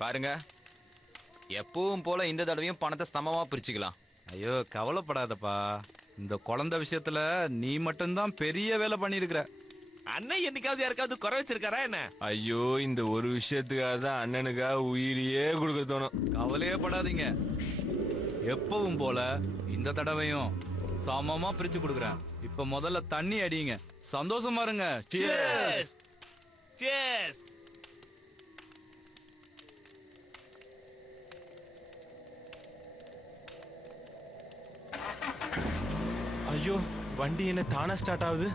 பாருங்க, எப்பவும் போல இந்த தடவையும் பணத்தை சமமா பிரிச்சுக்கலாம். ஐயோ கவலைப்படாதப்பா. இந்த குழந்தை விஷயத்துல நீ மட்டும்தான் பெரிய வேலை பண்ணிருக்கிற. அண்ணன் என்னைக்காவது யாருக்காவது குறை வச்சிருக்காரா என்ன? ஐயோ, இந்த ஒரு விஷயத்துக்காக தான் அண்ணனுக்காக உயிரியே கொடுக்க தோணும். கவலையே படாதீங்க, எப்பவும் போல இந்த தடவையும் சமமா பிரிச்சு கொடுக்குறேன். இப்ப முதல்ல தண்ணி அடிங்க, சந்தோஷமா இருங்க. Cheers! Cheers! ஐயோ, வண்டி என்ன தானா ஸ்டார்ட் ஆகுது?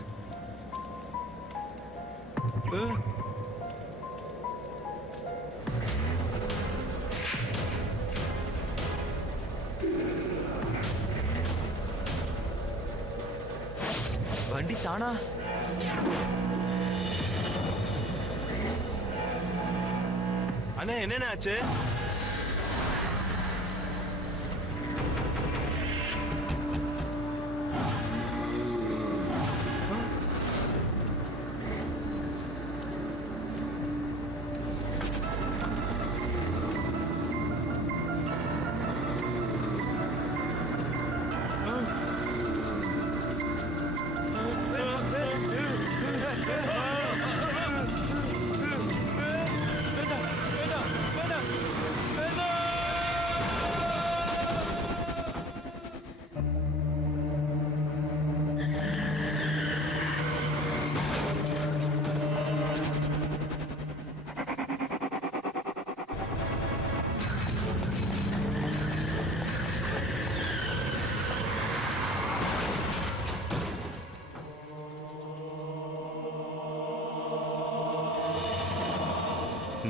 வண்டி தானா? அண்ணா, என்னென்ன ஆச்சு?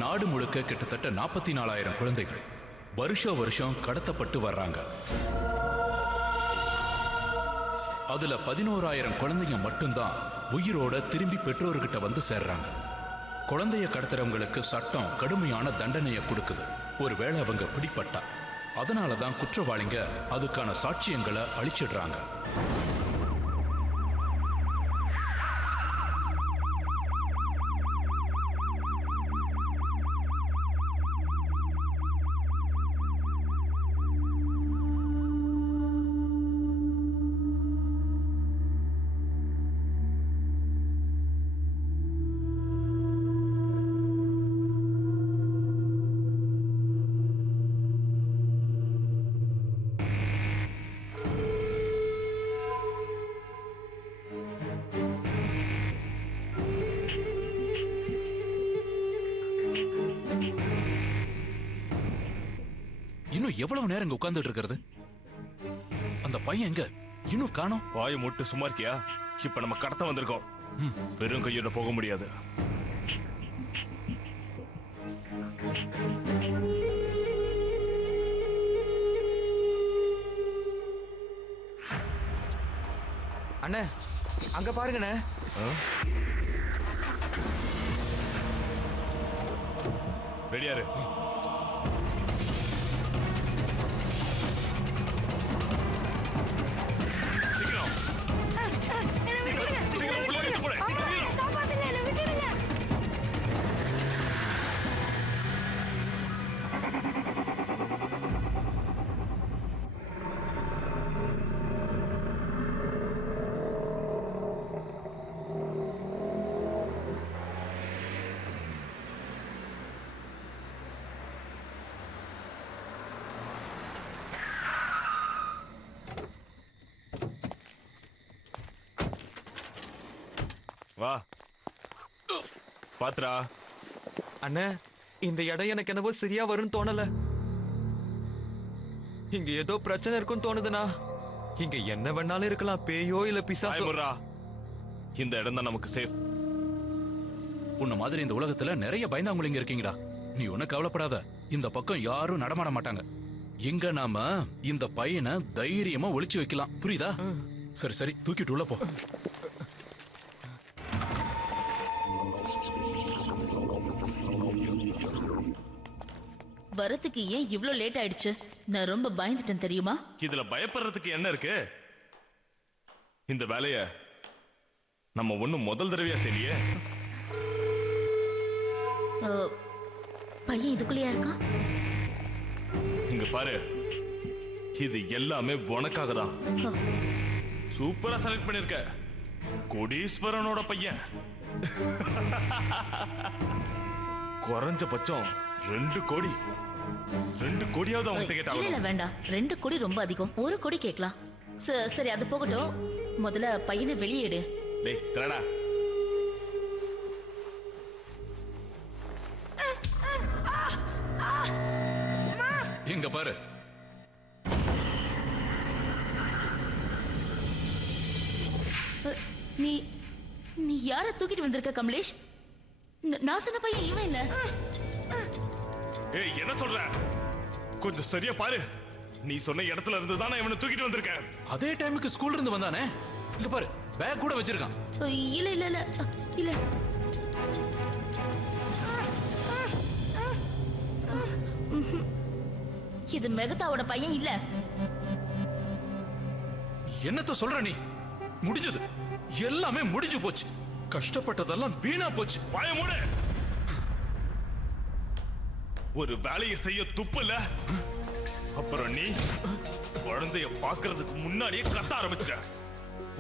நாடு முழுக்க கிட்டத்தட்ட 44,000 குழந்தைகள் வருஷம் கடத்தப்பட்டு வர்றாங்க. அதுல 11,000 குழந்தைங்க மட்டும்தான் உயிரோட திரும்பி பெற்றோர்கிட்ட வந்து சேர்றாங்க. குழந்தைய கடத்துறவங்களுக்கு சட்டம் கடுமையான தண்டனையை கொடுக்குது ஒருவேளை அவங்க பிடிப்பட்டா. அதனாலதான் குற்றவாளிங்க அதுக்கான சாட்சியங்களை அழிச்சிடுறாங்க. இன்னும் எவ்வளவு நேரம் இங்க உட்கார்ந்துட்டு இருக்கிறது? அந்த பையன் எங்க? இன்னும் காணோம். வாயை மூட்டு சும்மா இருக்கியா? இப்ப நம்ம கடத்த வந்திருக்கோம். வெறும் கையோட போக முடியாது. அண்ணே, அங்க பாருங்கண்ணே. ரெடியாரு? வா பாத்ரா. அண்ணே, இந்த இடம் எனக்கு என்னவோ சரியா வரும்னு தோணல. இங்க ஏதோ பிரச்சனை இருக்குன்னு தோணுதுண்ணா. இங்க என்ன வேணாலும் இருக்கலாம், பேயோ இல்ல பிசாசோ. இந்த இடம் தான் நமக்கு சேஃப். உன்ன மாதிரி இந்த உலகத்துல நிறைய பயந்தாங்குளிங்க இருக்கீங்கடா. நீ ஒன்னும் கவலைப்படாத, இந்த பக்கம் யாரும் நடமாட மாட்டாங்க. இங்க நாம இந்த பையனை தைரியமா ஒளிச்சு வைக்கலாம், புரியுதா? சரி சரி, தூக்கிட்டு உள்ள போ. வரத்துக்கு ஏன் இவ்ளோ லேட் ஆயிடுச்சு? நான் ரொம்ப பயந்துட்டேன் தெரியுமா? இதுல பயப்படுறதுக்கு என்ன இருக்கு? இந்த வேலைய நம்ம ஒண்ணும் முதல் தடவையா செய்யலையே. பையன் இதுக்குள்ளேயா இருக்கான்? இங்க பாரு, இது எல்லாமே உனக்காக தான். ஓ, சூப்பரா செலக்ட் பண்ணிருக்க. கோடீஸ்வரனோட பையன். குறைஞ்சபட்சம் 2 கோடி. 2 கோடியாவது அவன்கிட்ட இல்ல கேட்டாங்க. இல்ல வேண்டாம், 2 கோடி ரொம்ப அதிகம். 1 கோடி கேட்கலாம். சரி அது போகட்டும், முதல்ல பையனை வெளியேடு. டேய் திரடா. இங்க பாரு, நீ நீ யார தூக்கிட்டு வந்திருக்க கமலேஷ்? நான் சொன்ன பையன் இவன் இல்ல. ஏய் என்ன சொல்ற? கொஞ்சம் சரியா பாரு. நீ சொன்ன இடத்துல இருந்து தான் நான் இவனை தூக்கிட்டு வந்திருக்கேன். அதே டைமுக்கு ஸ்கூல்ல இருந்து வந்தானே. இங்க பாரு, பேக் கூட வச்சிருக்கான். இல்ல இல்ல இல்ல இல்ல. இது மெகதாவோட பையன் இல்ல. என்னத்த சொல்ற நீ? முடிஞ்சது, எல்லாமே முடிஞ்சு போச்சு. கஷ்டப்பட்டதெல்லாம் வீணா போச்சு. வாய மூடு. ஒரு வேலையை செய்ய துப்பில்ல. அப்புறம் நீ குழந்தைய பாக்குறதுக்கு முன்னாடியே கத்த ஆரம்பிச்சிட்ட.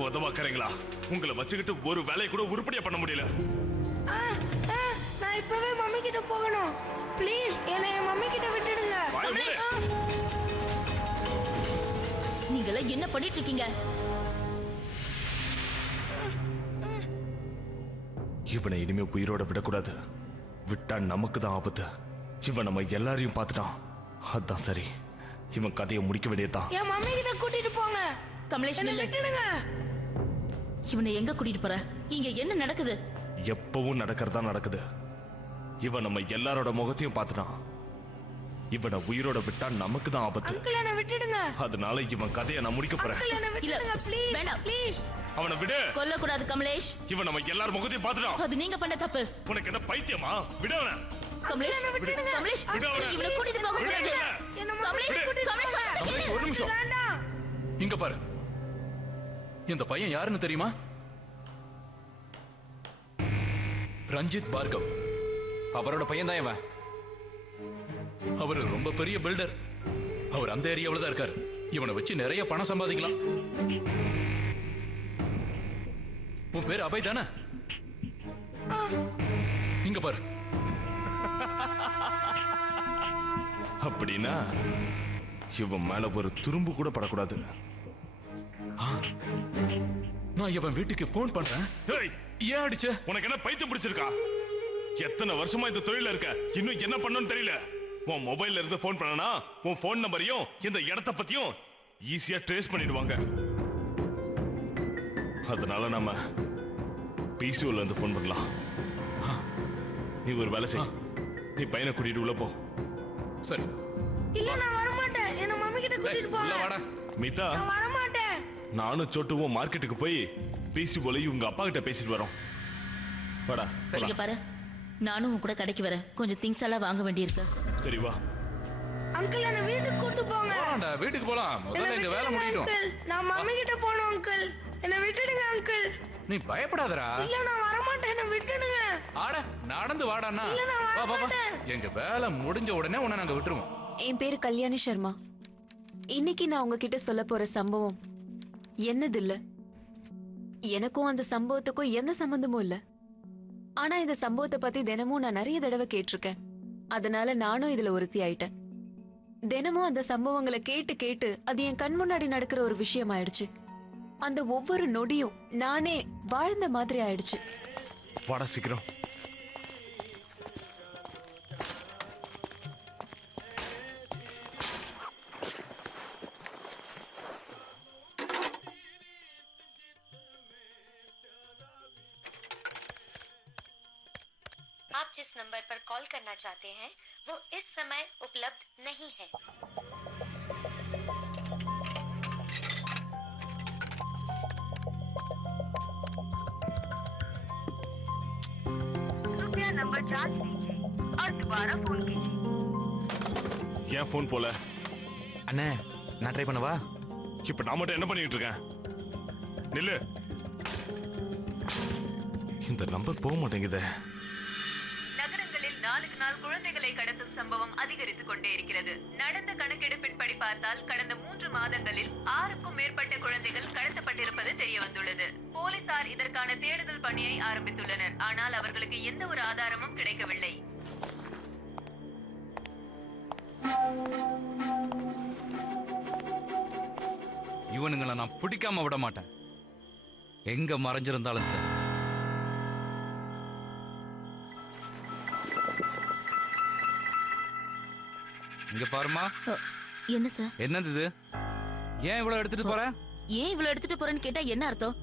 உதவாக்கறீங்களா? உங்களை வச்சுக்கிட்டு ஒரு வேலையை கூட உருப்படியா பண்ண முடியல. நான் இப்பவே மம்மி கிட்ட போகணும். ப்ளீஸ் என்னை என் மம்மி கிட்ட விட்டுடுங்க. வாய மூடு. நீங்கள என்ன பண்ணிட்டு இருக்கீங்க? இவனை இனிமே உயிரோட விடக்கூடாது. விட்டா நமக்கு தான் ஆபத்து. இவன் நம்ம எல்லாரையும் பார்த்துட்டான். அதான் சரி, இவன் கதையை முடிக்க வேண்டியதுதான். என் மம்மி கிட்ட கூட்டிட்டு போங்க. கமலேஷ் என்னை நில்லு. விட்டுடுங்க. இவனை எங்க கூட்டிட்டு போற? இங்க என்ன நடக்குது? எப்பவும் நடக்கிறதா நடக்குது. இவன் நம்ம எல்லாரோட முகத்தையும் பார்த்துட்டான். இவனை உயிரோட விட்டா நமக்கு தான் ஆபத்து. அங்கிள் என்னை விட்டுடுங்க. அதனால இவன் கதையை நான் முடிக்க போறேன். அங்கிள் என்னை இல்ல விட்டுடுங்க ப்ளீஸ். வேண்டாம். ப்ளீஸ். அவனை விடு. கொல்ல கூடாது கமலேஷ். இவன் நம்ம எல்லார் முகத்தையும் பார்த்துட்டான். அது நீங்க பண்ண தப்பு. உனக்கு என்ன பைத்தியமா? விடு அவனை. கமலேஷ் கமலேஷ் விடு அவனை. இவனை கூட்டிட்டு போக விடு கூடாது. அவனை. என்னை மம்மி கமலேஷ் கிட்ட கூட்டிட்டு கமலேஷ் போங்க. சொல்றதை கமலேஷ், கேளு. ஒரு நிமிஷம். வேண்டாம். இங்க பாரு, இந்த பையன் யாருன்னு தெரியுமா? ரஞ்சித் பார்கவ். அவரோட பையன் தான் இவன். அவர் ரொம்ப பெரிய பில்டர். அவர் அந்த ஏரியாவுல தான் இருக்காரு. இவனை வச்சு நிறைய பணம் சம்பாதிக்கலாம். உன் பேர் அபய் தானே? இங்க பாரு. அப்படின்னா இவன் மேல ஒரு துரும்பு கூட படக்கூடாது. நான் இவன் வீட்டுக்கு போன் பண்றேன். ஏய், ஏன் அடிச்ச? உனக்கு என்ன பைத்தியம் பிடிச்சிருக்கா? எத்தனை வருஷமா இந்த தொழில இருக்க, இன்னும் என்ன பண்ணணும்னு தெரியல. உன் மொபைல்ல இருந்து போன் பண்ணனா உன் போன் நம்பரையும் இந்த இடத்த பத்தியும் ஈஸியா ட்ரேஸ் பண்ணிடுவாங்க. அதனால நம்ம பிசிஓல இருந்து போன் பண்ணலாம். நீ ஒரு வேலை செய். நீ பையனை கூட்டிட்டு உள்ள போ. சரி, இல்ல நான் வர மாட்டேன். என்னை மம்மி கிட்ட ஏய், கூட்டிட்டு உள்ள போங்க. வாடா. மிதா, நான் வர மாட்டேன். நானும் சோட்டுவும் மார்க்கெட்டுக்கு போய் பிசிஓல இவங்க அப்பா கிட்ட பேசிட்டு வரோம். வாடா இங்க போலாம். பாரு, நானும் உன் கூட கடைக்கு வரேன். கொஞ்சம் திங்ஸ் எல்லாம் வாங்க வேண்டியிருக்கு. சரி வா. அங்கிள் என்னை வீட்டுக்கு கூட்டிட்டு போங்க. போலாம்டா, வீட்டுக்கு போலாம். முதல்ல என்னை எங்க வேலை விட்டுடுங்க முடியட்டும். அங்கிள். நான் மம்மி கிட்ட போகணும் அங்கிள். என்னை விட்டுடுங்க அங்கிள். நீ பயப்படாதடா. இல்ல நான் வர மாட்டேன். என்னை விட்டுடுங்க. ஆட, நடந்து வாடாண்ணா. இல்ல, நான் வர வா வா வா. மாட்டேன். எங்க வேலை முடிஞ்ச உடனே உன்னை நாங்க விட்டுருவோம். என் பேரு கல்யாணி சர்மா. இன்னைக்கு நான் உங்ககிட்ட சொல்ல போற சம்பவம் என்னது இல்ல. எனக்கும் அந்த சம்பவத்துக்கும் எந்த சம்பந்தமும் இல்ல. ஆனா இந்த சம்பவத்தை பத்தி தினமும் நான் நிறைய தடவை கேட்டிருக்கேன். அதனால நானும் இதுல ஒருத்தி ஆயிட்டேன். தினமும் அந்த சம்பவங்களை கேட்டு கேட்டு அது என் கண் முன்னாடி நடக்கிற ஒரு விஷயம் ஆயிடுச்சு. அந்த ஒவ்வொரு நொடியும் நானே வாழ்ந்த மாதிரி ஆயிடுச்சு. வாடா சீக்கிரம். आप जिस नंबर पर कॉल करना चाहते हैं वो इस समय उपलब्ध नहीं है। कृपया नंबर जांच लीजिए और दोबारा फोन कीजिए. ஏன் போன் போல? அண்ணே, நான் ட்ரை பண்ணவா? இப்ப நான் மட்டும் என்ன பண்ணிட்டு இருக்கேன்? நில்லு. இந்த நம்பர் போக மாட்டேங்குதே. நகரங்களில் நாளுக்கு நாள் குழந்தைகளை கடத்தும் சம்பவம் அதிகரித்துக் கொண்டே இருக்கிறது. நடந்த கணக்கெடுப்பின்படி பார்த்தால் கடந்த 3 மாதங்களில் 6க்கும் மேற்பட்ட குழந்தைகள் கடத்தப்பட்டிருப்பது தெரிய வந்துள்ளது. போலீசார் இதற்கான தேடுதல் பணியை ஆரம்பித்துள்ளனர். ஆனால் அவர்களுக்கு எந்த ஒரு ஆதாரமும் கிடைக்கவில்லை. இவனுங்களை நான் பிடிக்காம விட மாட்டேன், எங்க மறைஞ்சிருந்தாலும் சரி. இங்க பாருமா. என்ன சார்? என்னது இது? ஏன் இவ்வளவு எடுத்துட்டு போற? ஏன் இவ்வளவு எடுத்துட்டு போறேன்னு கேட்டா என்ன அர்த்தம்?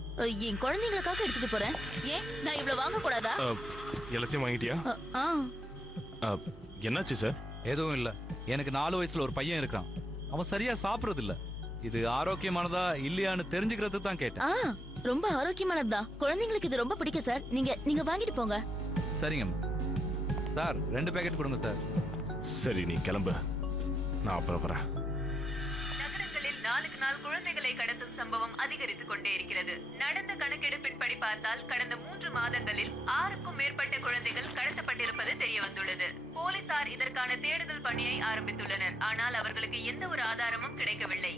என் குழந்தைங்களுக்காக எடுத்துட்டு போறேன். ஏன் நான் இவ்வளவு வாங்க கூடாதா? எல்லாத்தையும் வாங்கிட்டியா? என்னாச்சு சார்? எதுவும் இல்ல. எனக்கு 4 வயசுல ஒரு பையன் இருக்கான். அவன் சரியா சாப்பிடுறது இல்ல. இது ஆரோக்கியமானதா இல்லையான்னு தெரிஞ்சுக்கிறது தான் கேட்டேன். ரொம்ப ஆரோக்கியமானதுதான். குழந்தைங்களுக்கு இது ரொம்ப பிடிக்கும் சார். நீங்க வாங்கிட்டு போங்க. சரிங்க சார். 2 பேக்கெட் கொடுங்க சார். சரி, நீ கிளம்பு, நான் அப்புறம் வரேன். நகரங்களில் நாளுக்கு நாள் குழந்தைகளை கடத்தும் சம்பவம் அதிகரித்துக் கொண்டே இருக்கிறது. நடந்த கணக்கெடுப்பின்படி பார்த்தால் கடந்த 3 மாதங்களில் 6க்கும் மேற்பட்ட குழந்தைகள் கடத்தப்பட்டிருப்பது தெரிய வந்துள்ளது. போலீசார் இதற்கான தேடுதல் பணியை ஆரம்பித்துள்ளனர். ஆனால் அவர்களுக்கு எந்த ஒரு ஆதாரமும் கிடைக்கவில்லை.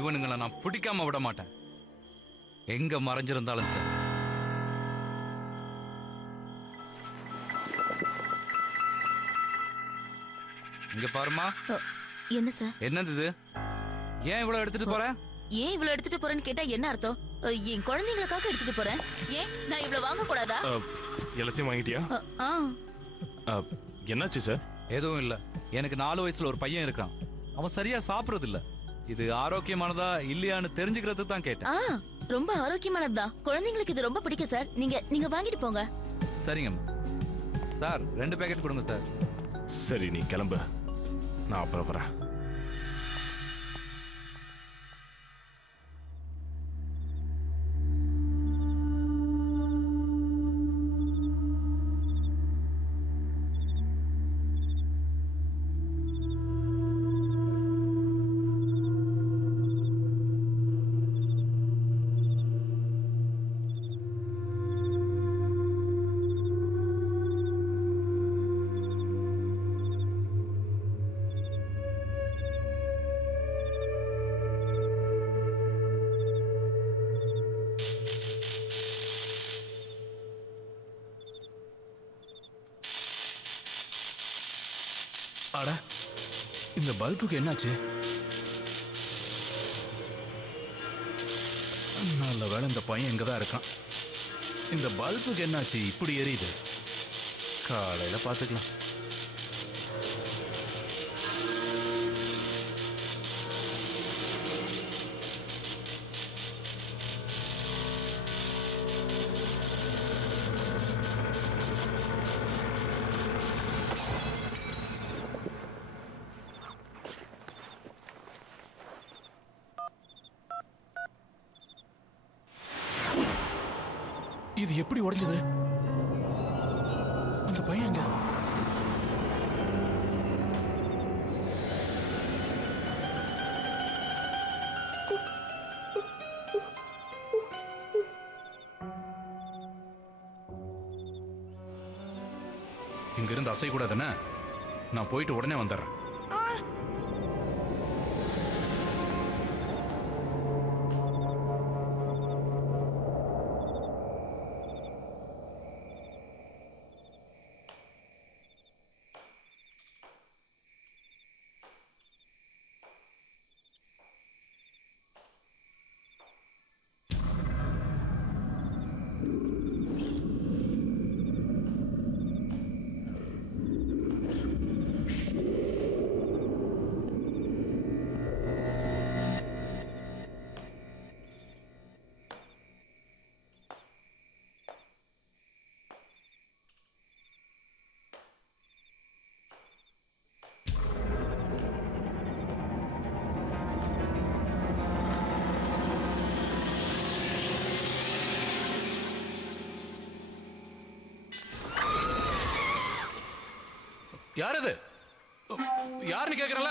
இவனுங்களை நான் பிடிக்காம விட மாட்டேன், எங்க மறைஞ்சிருந்தாலும் சரி. இங்க பாருமா. என்ன சார்? என்னது இது? ஏன் இவ்வளவு எடுத்துட்டு போற? ஏன் இவ்வளவு எடுத்துட்டு போறேன்னு கேட்டா என்ன அர்த்தம்? என் குழந்தைங்களுக்காக எடுத்துட்டு போறேன். ஏன் நான் இவ்வளவு வாங்க கூடாதா? எல்லாத்தையும் வாங்கிட்டியா? என்னாச்சு சார்? எதுவும் இல்ல. எனக்கு 4 வயசுல ஒரு பையன் இருக்கான். அவன் சரியா சாப்பிடுறது இல்ல. இது ஆரோக்கியமானதா இல்லையான்னு தெரிஞ்சுக்கிறது தான் கேட்டேன். ரொம்ப ஆரோக்கியமானதுதான். குழந்தைங்களுக்கு இது ரொம்ப பிடிக்கும் சார். நீங்க வாங்கிட்டு போங்க. சரிங்க சார். 2 பேக்கெட் கொடுங்க சார். சரி, நீ கிளம்பு, நான் அப்புறம் வரேன். அட, இந்த பல்புக்கு என்னாச்சு? நல்ல வேளை இந்த பையன் இங்கதான் இருக்கான். இந்த பல்புக்கு என்னாச்சு இப்படி எரியுது? காலையில பாத்துக்கலாம். இது எப்படி உடைஞ்சது? அந்த பையன் எங்க? இங்கிருந்து அசைக்கூடாதுன்னு நான் போயிட்டு உடனே வந்துடுறேன். யார் அது? யாருன்னு கேக்குறல?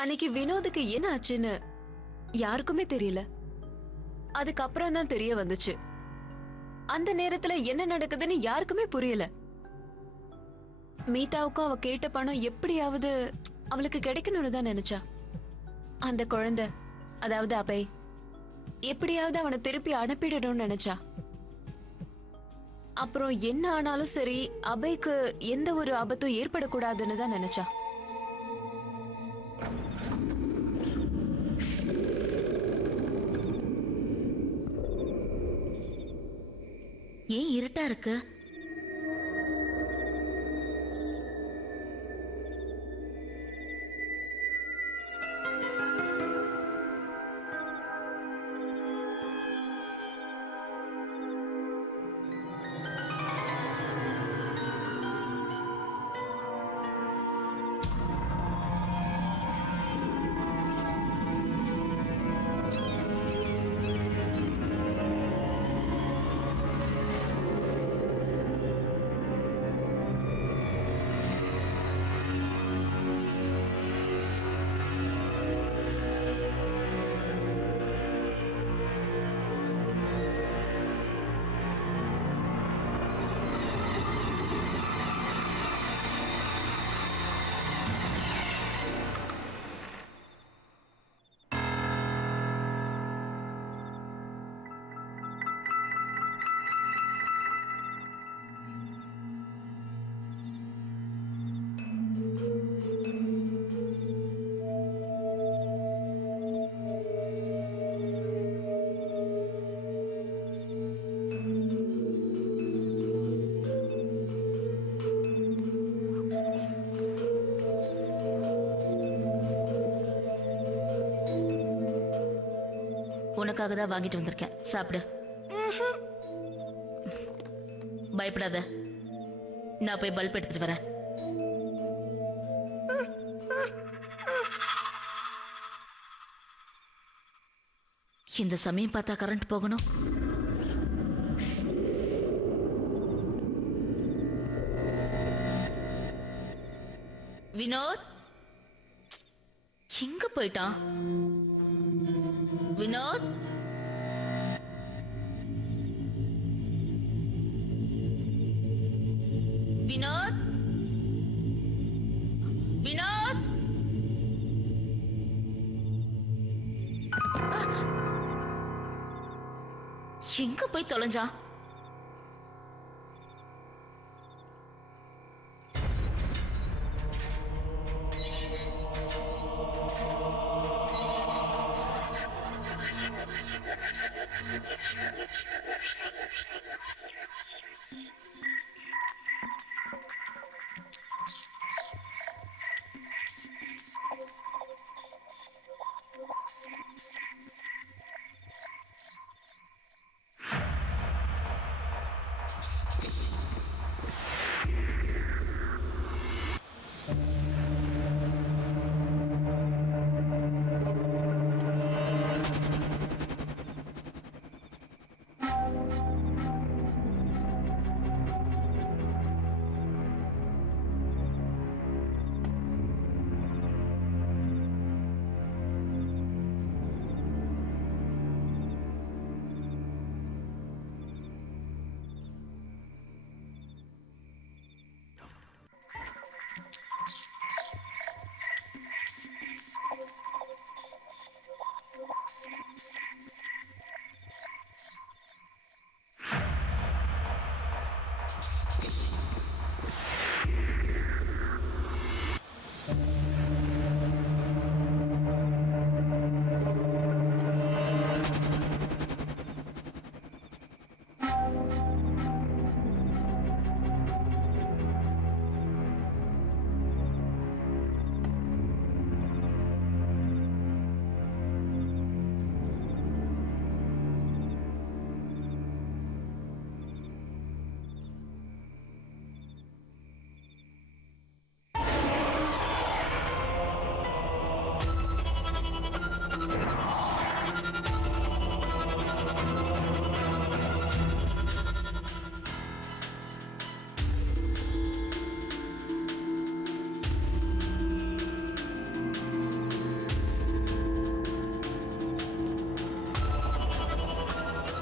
அன்னைக்கு வினோதுக்கு என்ன ஆச்சுன்னு யாருக்குமே தெரியல. அதுக்கப்புறம் தான் தெரிய வந்துச்சு. அந்த நேரத்துல என்ன நடக்குதுன்னு யாருக்குமே புரியல. மீதாவுக்கும் அவ கேட்ட பணம் எப்படியாவது அவளுக்கு கிடைக்கணும்னு தான் நினைச்சா. அந்த குழந்தை, அதாவது அபய், எப்படியாவது அவனை திருப்பி அனுப்பிடணும்னு நினைச்சா. அப்புறம் என்ன ஆனாலும் சரி, அபய்க்கு எந்த ஒரு ஆபத்தும் ஏற்படக்கூடாதுன்னு தான் நினைச்சா. ஏன் இருட்டா இருக்கு? உனக்காக தான் வாங்கிட்டு வந்திருக்கேன், சாப்பிடு. பயப்படாத, நான் போய் பல்ப் எடுத்துட்டு வரேன். இந்த சமயம் பார்த்தா கரண்ட் போகணும். வினோத் எங்க போயிட்டான்? வினோத் வினோத் வினோத் எங்க போய் தொலைஞ்சான்?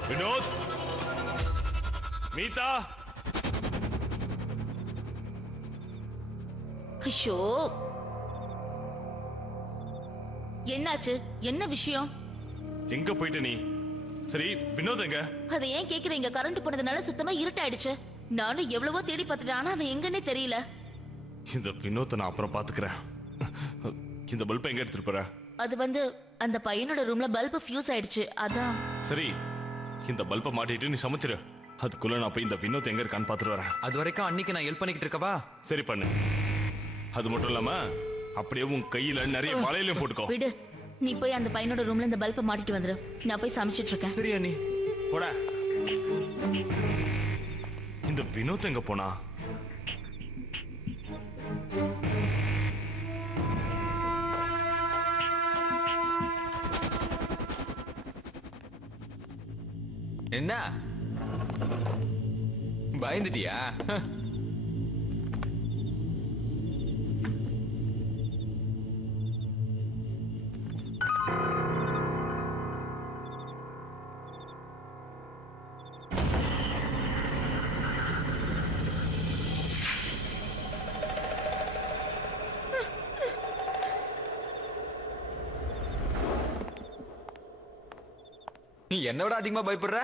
வினோத், மீதா, ஐயோ என்னாச்சு? என்ன விஷயம்? எங்க போயிட்ட நீ? சரி, வினோத் எங்க? அதை ஏன் கேக்குறீங்க? கரண்ட் போனதுனால சுத்தமா இருட்டாயிடுச்சு. நானும் எவ்வளவோ தேடி பார்த்துட்டேன், ஆனா அவன் எங்கன்னே தெரியல. இந்த வினோத்தை நான் அப்புறம் பாத்துக்கிறேன். இந்த பல்பை எங்க எடுத்துட்டு போற? அது அந்த பையனோட ரூம்ல பல்பு ஃபியூஸ் ஆயிடுச்சு, அதான். சரி, இந்த பல்பை மாட்டிட்டு நீ சமைச்சிரு. அதுக்குள்ள நான் போய் இந்த வினோத் எங்க இருக்கான்னு பாத்துட்டு வரேன். அது வரைக்கும் அன்னைக்கு நான் ஹெல்ப் பண்ணிக்கிட்டு இருக்கவா? சரி பண்ணு. அது மட்டும் இல்லாம அப்படியே உன் கையில நிறைய வளையலையும் போட்டுக்கோ. விடு, நீ போய் அந்த பையனோட ரூம்ல இந்த பல்பை மாட்டிட்டு வந்துரு. நான் போய் சமைச்சிட்டு இருக்கேன். சரி அண்ணி. போட. இந்த வினோத் எங்க போனா? என்ன பயந்துட்டியா? நீ என்ன விட அதிகமா பயப்படுற.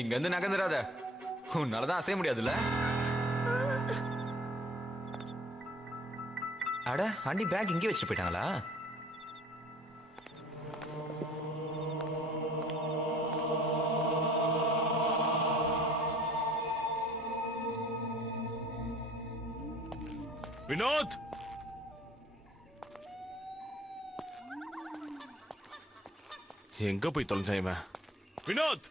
இங்க இருந்து நகர்ந்துடாத, உன்னாலதான் அசைய முடியாதுல்ல. அட, அண்ணி பேக் இங்கே வச்சுட்டு போயிட்டாங்களா? வினோத், எங்க போய் தொலைஞ்சான் இவன்? வினோத்,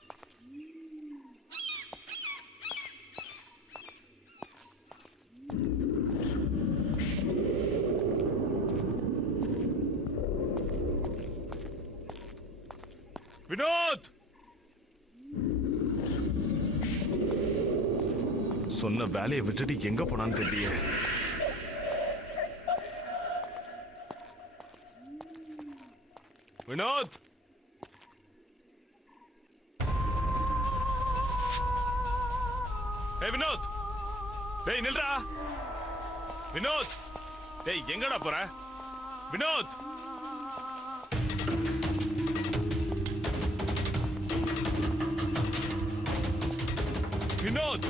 வினோத், சொன்ன வேலையை விட்டுட்டு எங்க போனான்னு தெரியல. வினோத் ஏய் வினோத் டேய் நில்றா வினோத் டேய் எங்கடா போற வினோத் வினோத்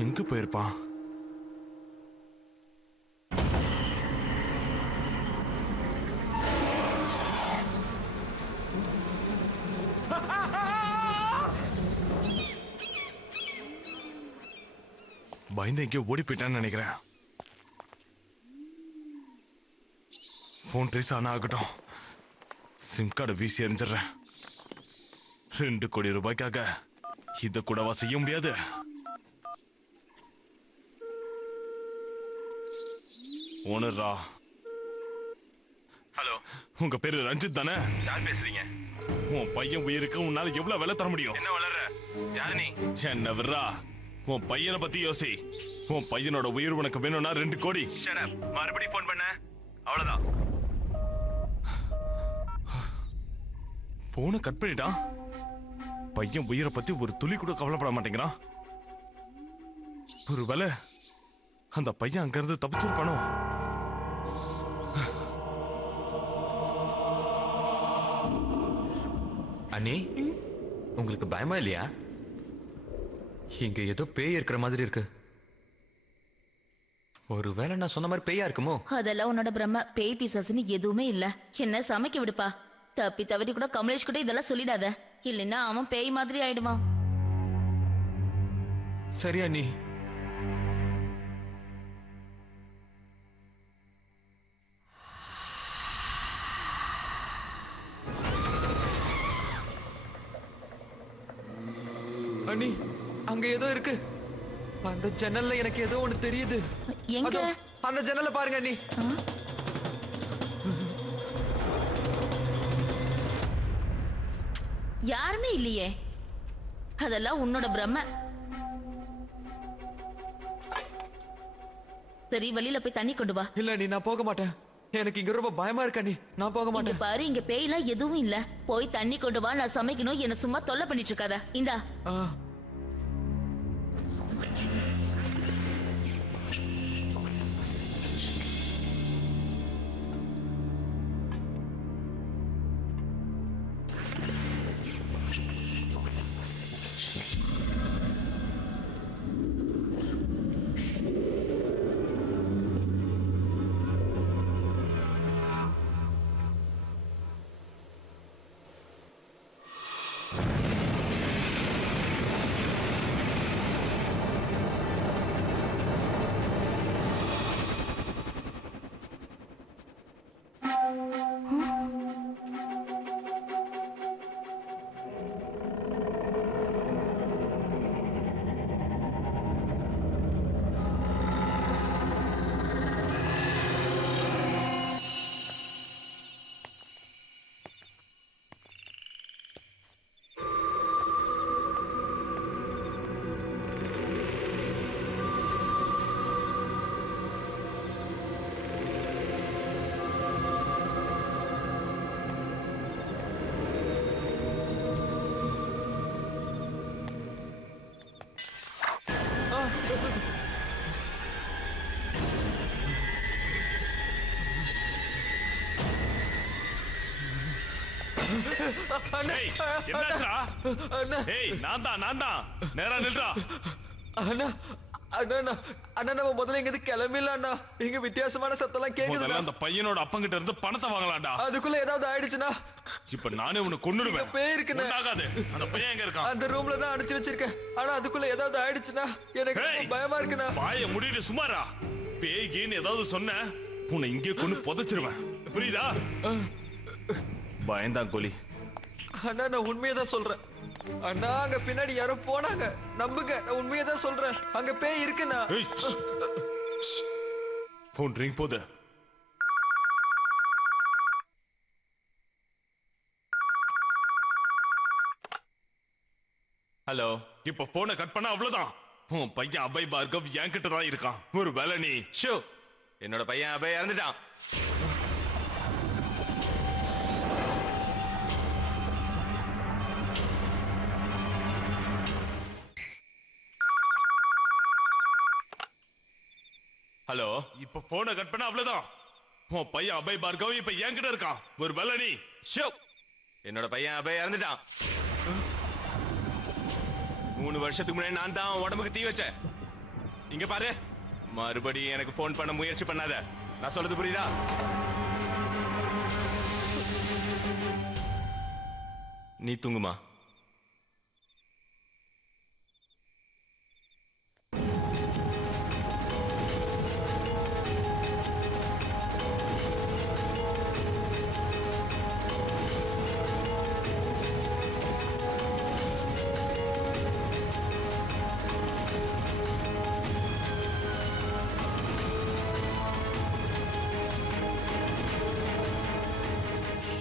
எங்க போயிருப்பான் பயந்து எங்கேயோ ஓடி போயிட்டான்னு நினைக்கிறேன் போன் ட்ரேஸ் ஆனா ஆகட்டும் சிம் கார்டை வீசி எறிஞ்சிடுறேன் 2 கோடி ரூபாய்க்காக இதை கூடவா செய்ய முடியாது ஓனரா ஹலோ உங்க பேரு ரஞ்சித் தானே யார் பேசுறீங்க உன் பையன் உயிருக்கு உன்னால எவ்வளவு விலை தர முடியும் என்ன வளர்ற யாரு நீ என்ன விடுறா உன் பையனை பத்தி யோசி உன் பையனோட உயிர் உனக்கு வேணும்னா 2 கோடி மறுபடியும் போன் பண்ண அவ்வளவுதான் போனை கட் பண்ணிட்டான் பையன் உயிரை பத்தி ஒரு துளி கூட கவலைப்பட மாட்டேங்கிறான் ஒருவேளை அந்த பையன் அங்க இருந்து தப்பிச்சிருப்பானோ அண்ணி உங்களுக்கு பயமா இல்லையா இங்க ஏதோ பேய் இருக்கிற மாதிரி இருக்கு ஒருவேளை நான் சொன்ன மாதிரி பேயா இருக்குமோ அதெல்லாம் உன்னோட பிரம்ம பேய் பிசாசுன்னு எதுவுமே இல்ல என்ன சமைக்க விடுப்பா தப்பி தவறி கூட கமலேஷ் கூட இதெல்லாம் சொல்லிடாத இல்லைன்னா அவன் பேய் மாதிரி ஆயிடுவான் சரி அண்ணி அண்ணி அங்க ஏதோ இருக்கு அந்த ஜன்னல்ல எனக்கு ஏதோ ஒண்ணு தெரியுது எங்க அதோ, அந்த ஜன்னலை பாருங்க அண்ணி யாருமே இல்லையே அதெல்லாம் உன்னோட பிரம்ம சரி வழியில போய் தண்ணி கொண்டு வா இல்ல நீ நான் போக மாட்டேன் எனக்கு இங்க ரொம்ப பயமா இருக்கு அண்ணி நான் போக இங்க மாட்டேன் பாரு இங்க பேயெல்லாம் எதுவும் இல்ல போய் தண்ணி கொண்டு வா நான் சமைக்கணும் என்ன சும்மா தொல்லை பண்ணிட்டு இருக்காத இந்தா ஏய், என்னாச்சுடா? ஏய், நான் தான். நேரா நில்றா. அண்ணா அண்ணா அண்ணா நம்ம முதல்ல இங்க கிளம்பிடலாம் அண்ணா இங்க வித்தியாசமான சத்தம்லாம் கேக்குது அந்த பையனோட அப்பங்கிட்ட இருந்து பணத்தை வாங்கலாம்டா. அதுக்குள்ள ஏதாவது ஆயிடுச்சுன்னா இப்ப நானே உன்னை கொன்னுடுவேன். பேய் இருக்குண்ணே. ஆகாது. அந்த பையன் எங்க இருக்கான்? அந்த ரூம்ல தான் அடைச்சு வச்சிருக்கேன். ஆனா அதுக்குள்ள ஏதாவது ஆயிடுச்சுன்னா எனக்கு ரொம்ப பயமா இருக்குண்ணா. பாய முடிட்டு சுமாரா. பேய்கின்னு ஏதாவது சொன்ன உன்னை இங்கே கொண்டு புதைச்சிருவேன். புரியுதா? பயந்தான் கோலி. அண்ணா நான் உண்மையை தான் சொல்றேன். அண்ணா அங்க பின்னாடி யாரோ போனாங்க. நம்புங்க, நான் உண்மையை தான் சொல்றேன். அங்க பேய் இருக்குண்ணா. போன் ரிங் போது. ஹலோ, இப்ப போனை கட் பண்ண அவ்வளவுதான். உன் பையன் அபய் பார்கவ் என்கிட்ட தான் இருக்கான். ஒரு வேலை நீ ஷோ, என்னோட பையன் அபய் இறந்துட்டான். ஹலோ, இப்ப போனை கட் பண்ண அவ்வளவுதான். உன் பையன் அபய் பார்கவ் இப்ப என்கிட்ட இருக்கான். ஒரு வேலை நீ ஷோ, என்னோட பையன் அபய் இறந்துட்டான். 3 வருஷத்துக்கு முன்னாடி நான் தான் உடம்புக்கு தீ வச்சேன். இங்க பாரு, மறுபடியும் எனக்கு போன் பண்ண முயற்சி பண்ணாத. நான் சொல்றது புரியுதா? நீ தூங்குமா.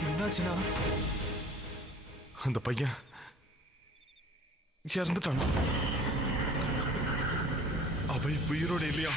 என்னாச்சுன்னா அந்த பையன் இறந்துட்டான். அபய் உயிரோட இல்லையா?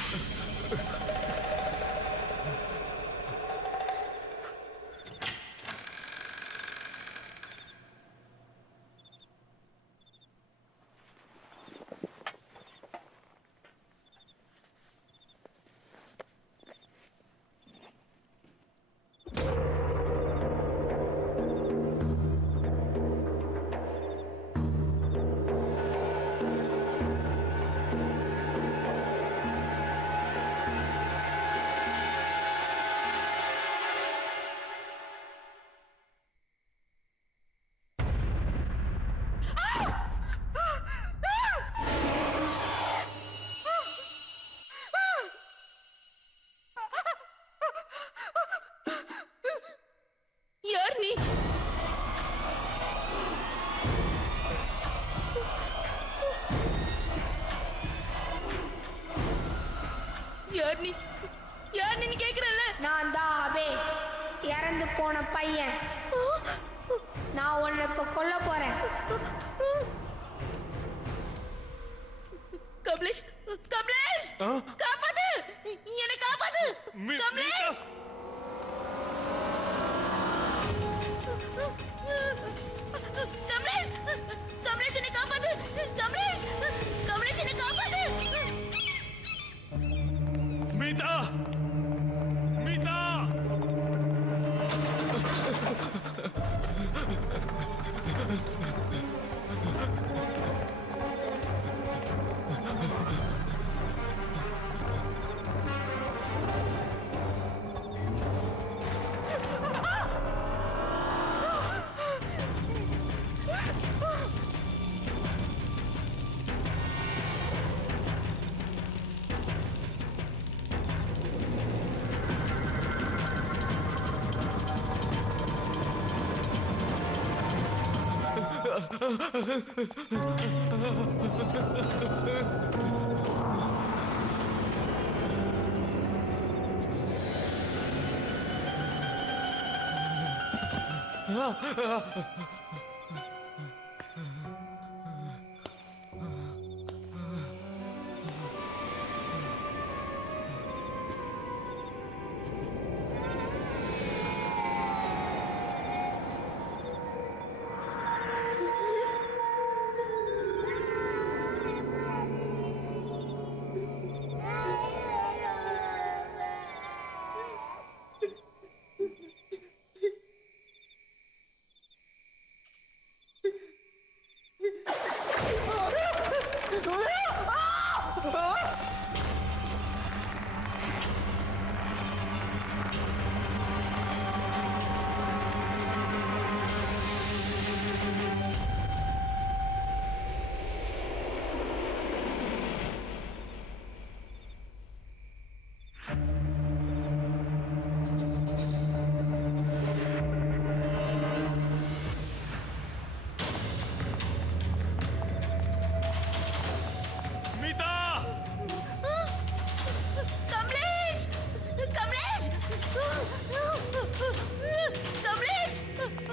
யார் நீ? யார் நீ? யார் நீ கேக்குறல்ல? நான் தான் அபே, இறந்து போன பையன். நான் உன்னை இப்ப கொல்ல போறேன். கமலேஷ், கமலேஷ், காப்பாத்து, என்னை காப்பாத்து, கமலேஷ். கமலேஷ், கமலேஷ் என்னை காப்பாத்து, கமலேஷ், கமலேஷ் என்னை காப்பாத்து. மீதா, மீதா.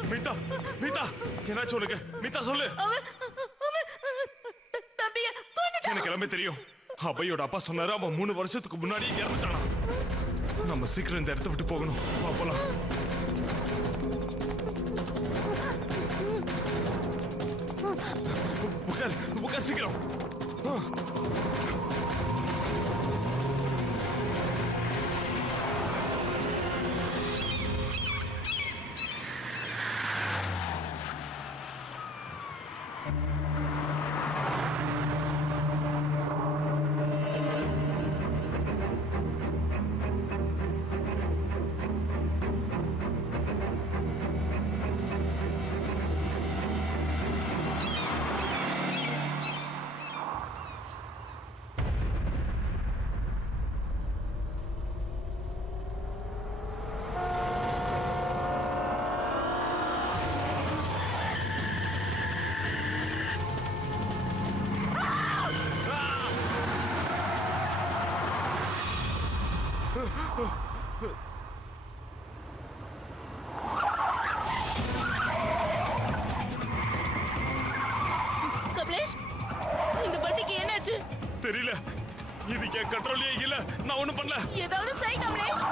மீதா, மீதா, என்னாச்சு உனக்கு? மீதா சொல்லு. அவன் எல்லாமே தெரியும். அபையோட அப்பா சொன்னாரு அவன் 3 வருஷத்துக்கு முன்னாடி இறந்துட்டானா. நம்ம சீக்கிரம் இந்த இடத்த விட்டு போகணும். போலாம். உட்கார் சீக்கிரம். கமலேஷ், இந்த வண்டிக்கு என்னாச்சு? தெரியல. இது என் கண்ட்ரோல்லே இல்ல. நான் ஒண்ணும் பண்ணல. ஏதாவது செய் கமலேஷ்.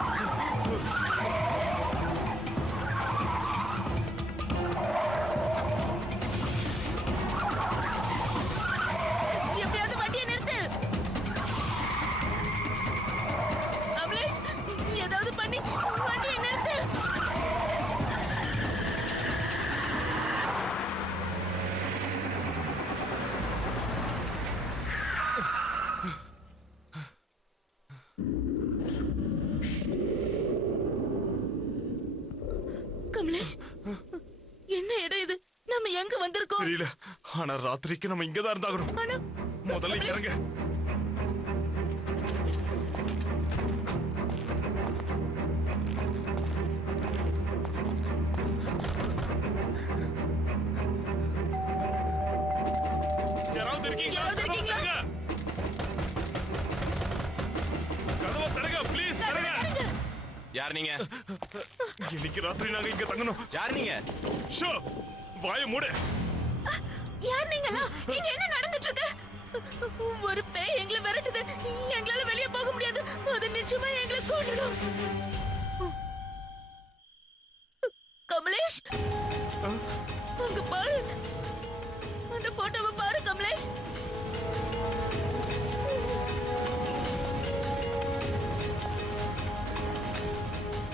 எப்படியாவது வண்டியை நிறுத்து. கமலேஷ், ஏதாவது பண்ணி வண்டியை நிறுத்து. கமலேஷ், என்ன இடம் இது? நம்ம எங்க வந்திருக்கோம்? தெரியல. ஆனா ராத்திரிக்கு நம்ம இங்க தான் இருந்தாகணும். முதல்ல இறங்க. யாராவது இருக்கீங்களா? கதவை திறங்க ப்ளீஸ். திறங்க. யார் நீங்க? இன்னைக்கு ராத்திரி நாங்க இங்க தங்கணும். யார் நீங்க? ஷோ, வாயை மூடு. யார் நீங்களா? இங்க என்ன நடந்துட்டு இருக்கு? ஒரு பேய் எங்களை விரட்டுது. எங்களால வெளியே போக முடியாது. அது நிச்சயமா எங்களை கொன்னுடும். கமலேஷ், அங்க பாரு. அந்த போட்டோவை பாரு கமலேஷ்.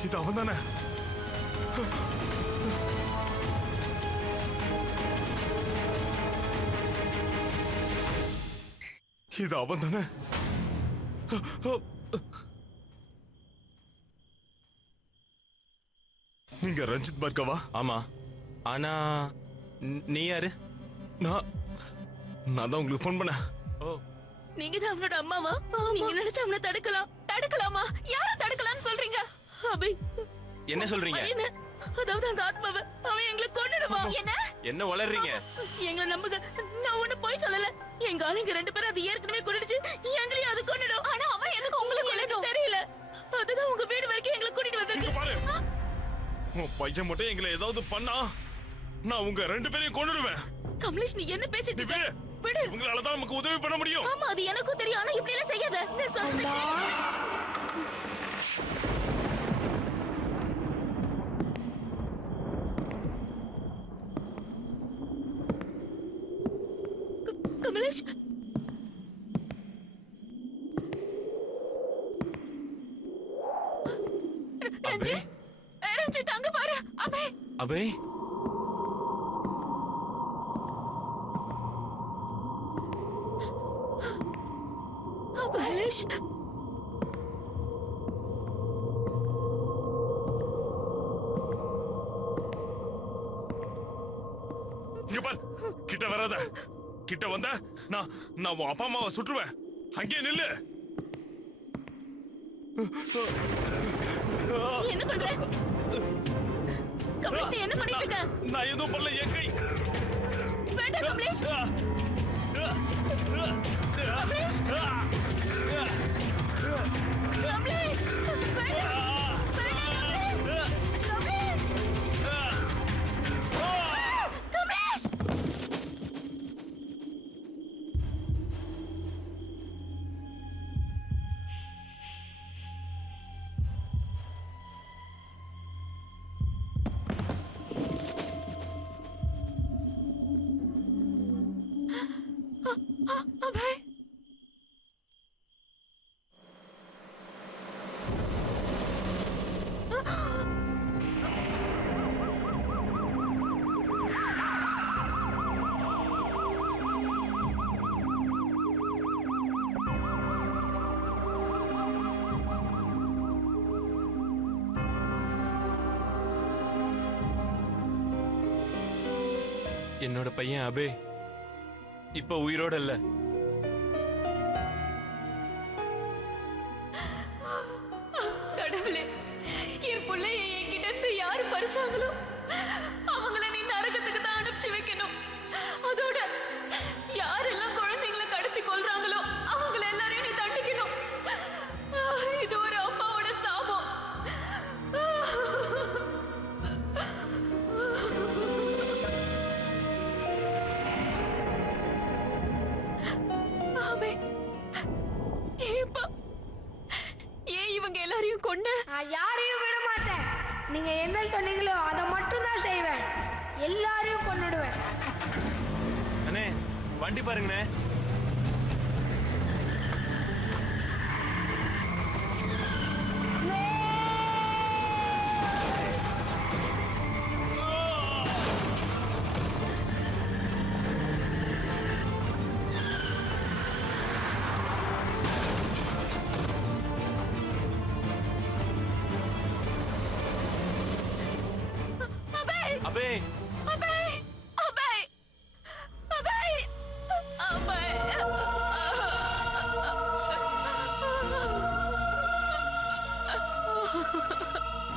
இது அவன் தானே? இது அவன் தானே? நீங்க ரஞ்சித் பார்கவா? ஆமா. ஆனா நீ யாரு? நான் தான் உங்களுக்கு ஃபோன் பண்ணேன். நீங்க தான் அவனோட அம்மாவா? நீங்க நினைச்சா அவனை தடுக்கலாம். தடுக்கலாமா? யார தடுக்கலாம்னு சொல்றீங்க? அபி, என்ன சொல்றீங்க? அதாவது அந்த ஆத்மாவை அவன் எங்களை கொன்னுடுவான். என்ன வளர்றீங்க? எங்களை நம்புங்க, நான் ஒண்ணு போய் சொல்லல. எங்க ஆளுங்க 2 பேரும் அது ஏற்கனவே கொன்னுடுச்சு. எங்களையும் அது கொன்னுடும். ஆனா அவன் எதுக்கு உங்களுக்கு எனக்கு தெரியல. அதுதான் உங்க வீடு வரைக்கும் எங்களை கூட்டிட்டு வந்திருக்கு. பாரு, உன் பையன் மட்டும் எங்களை ஏதாவது பண்ணா நான் உங்க 2 பேரையும் கொன்னுடுவேன். கமலேஷ், நீ என்ன பேசிட்டு இருக்க? விடு. உங்களால தான் நமக்கு உதவி பண்ண முடியும். ஆமா, அது எனக்கும் தெரியும். ஆனா இப்படி எல்லாம் செய்யாத. நான் சொல்றேன். கமலேஷ், ரஞ்சித், ரஞ்சித் அங்க பாரு. அபே, அபே, கமலேஷ், இங்க பாரு, கிட்ட வராத. கிட்ட வந்த நான் உன் அப்பா அம்மாவை சுட்டுருவேன். அங்கே நில்லு. என்ன பண்ற? கமலேஷ், நீ என்ன பண்ணிட்டு இருக்க? நான் எதுவும் பண்ணல. என் கை வேண்டாம் கமலேஷ். கமலேஷ், கமலேஷ், வேண்டாம். கமலேஷ், கமலேஷ். என்னோட பையன் அபே இப்ப உயிரோட இல்ல. கடவுளே, என் பிள்ளைய என்கிட்ட இருந்து யாரு பறிச்சாங்களோ அவங்கள நீ நரகத்துக்கு தான் அனுப்பிச்சு வைக்கணும். அதோட யாரெல்லாம் குழந்தைங்களை கடத்தி கொள்றாங்களோ அவங்கள எல்லாரையும் நீ தண்டிக்கணும். இது ஒரு அப்பாவோட சாபம். ஏன் இவங்க எல்லாரையும் கொண்டு? நான் யாரையும் விட மாட்டேன். நீங்க என்ன சொன்னீங்களோ அதை மட்டும் தான் செய்வேன். எல்லாரையும் கொன்னுடுவேன். அண்ணே வண்டி பாருங்கண்ணே. அபே அபே அபே அபே அபே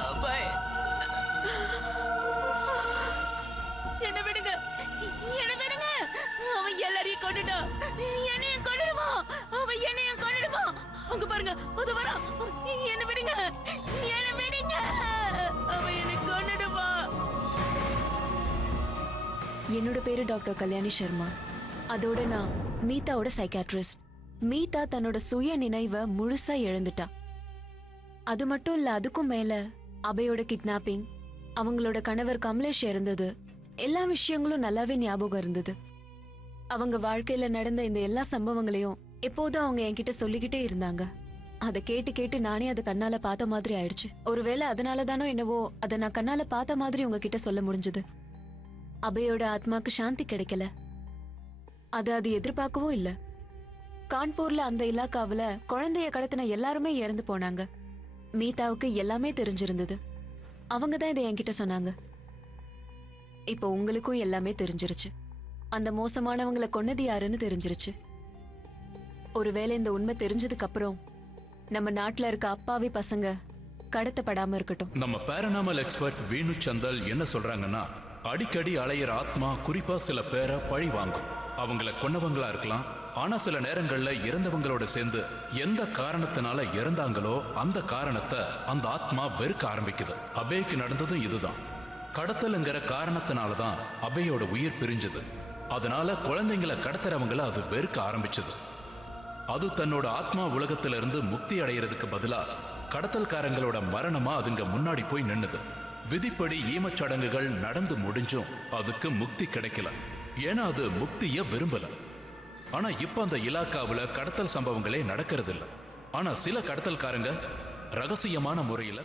அபே என்ன விடுங்க, என்ன விடுங்க. அவன் எல்லாரையும் கொண்டுட்டான். என்னையும் கொண்டுடுவான். அவன் என்னையும் கொண்டுடுவான். அங்க பாருங்க, அது வரா. என்ன விடுங்க, என்ன விடுங்க. அவன் என்னை கொண்டுடுவான். என்னோட பேரு டாக்டர் கல்யாணி சர்மா. அதோட நான் மீதாவோட சைக்காட்ரிஸ்ட். மீதா தன்னோட சுய நினைவை முழுசா இழந்துட்டா. அது மட்டும் இல்ல, அதுக்கும் மேல அபயோட கிட்னாப்பிங், அவங்களோட கணவர் கமலேஷ் இறந்தது, எல்லா விஷயங்களும் நல்லாவே ஞாபகம் இருந்தது. அவங்க வாழ்க்கையில நடந்த இந்த எல்லா சம்பவங்களையும் எப்போதும் அவங்க என்கிட்ட சொல்லிக்கிட்டே இருந்தாங்க. அதை கேட்டு கேட்டு நானே அதை கண்ணால பார்த்த மாதிரி ஆயிடுச்சு. ஒருவேளை அதனால தானோ என்னவோ அதை நான் கண்ணால பார்த்த மாதிரி உங்ககிட்ட சொல்ல முடிஞ்சது. அபயோட ஆத்மாக்கு சாந்தி கிடைக்கல. அது எதிர்பார்க்கவும் இல்ல. கான்பூர்ல அந்த இலாக்காவுல குழந்தைய கடத்தின எல்லாருமே இறந்து போனாங்க. மீதாவுக்கு எல்லாமே தெரிஞ்சிருந்தது. அவங்க தான் இதை என்கிட்ட சொன்னாங்க. இப்போ உங்களுக்கும் எல்லாமே தெரிஞ்சிருச்சு. அந்த மோசமானவங்களை கொன்னது யாருன்னு தெரிஞ்சிருச்சு. ஒருவேளை இந்த உண்மை தெரிஞ்சதுக்கு அப்புறம் நம்ம நாட்டுல இருக்க அப்பாவி பசங்க கடத்தப்படாம இருக்கட்டும். நம்ம பேரனாமல் எக்ஸ்பர்ட் வேணு சந்தல் என்ன சொல்றாங்கன்னா, அடிக்கடி அலையிற ஆத்மா குறிப்பா சில பேரை பழி வாங்கும். அவங்கள கொன்னவங்களா இருக்கலாம், ஆனா சில நேரங்கள்ல இறந்தவங்களோட சேர்ந்து எந்த காரணத்தினால இறந்தாங்களோ அந்த காரணத்தை அந்த ஆத்மா வெறுக்க ஆரம்பிக்குது. அபேக்கு நடந்ததும் இதுதான். கடத்தலுங்கிற காரணத்தினாலதான் அபேயோட உயிர் பிரிஞ்சது. அதனால குழந்தைங்களை கடத்துறவங்கள அது வெறுக்க ஆரம்பிச்சது. அது தன்னோட ஆத்மா உலகத்திலிருந்து முக்தி அடைகிறதுக்கு பதிலா கடத்தல்காரங்களோட மரணமா அதுங்க முன்னாடி போய் நின்னுது. விதிப்படி ஈமச்சடங்குகள் நடந்து முடிஞ்சும் அதுக்கு முக்தி கிடைக்கல. ஏன்னா அது முக்திய விரும்பல. ஆனா இப்ப அந்த இலாக்காவுல கடத்தல் சம்பவங்களே நடக்கிறது இல்ல. ஆனா சில கடத்தல்காரங்க ரகசியமான முறையில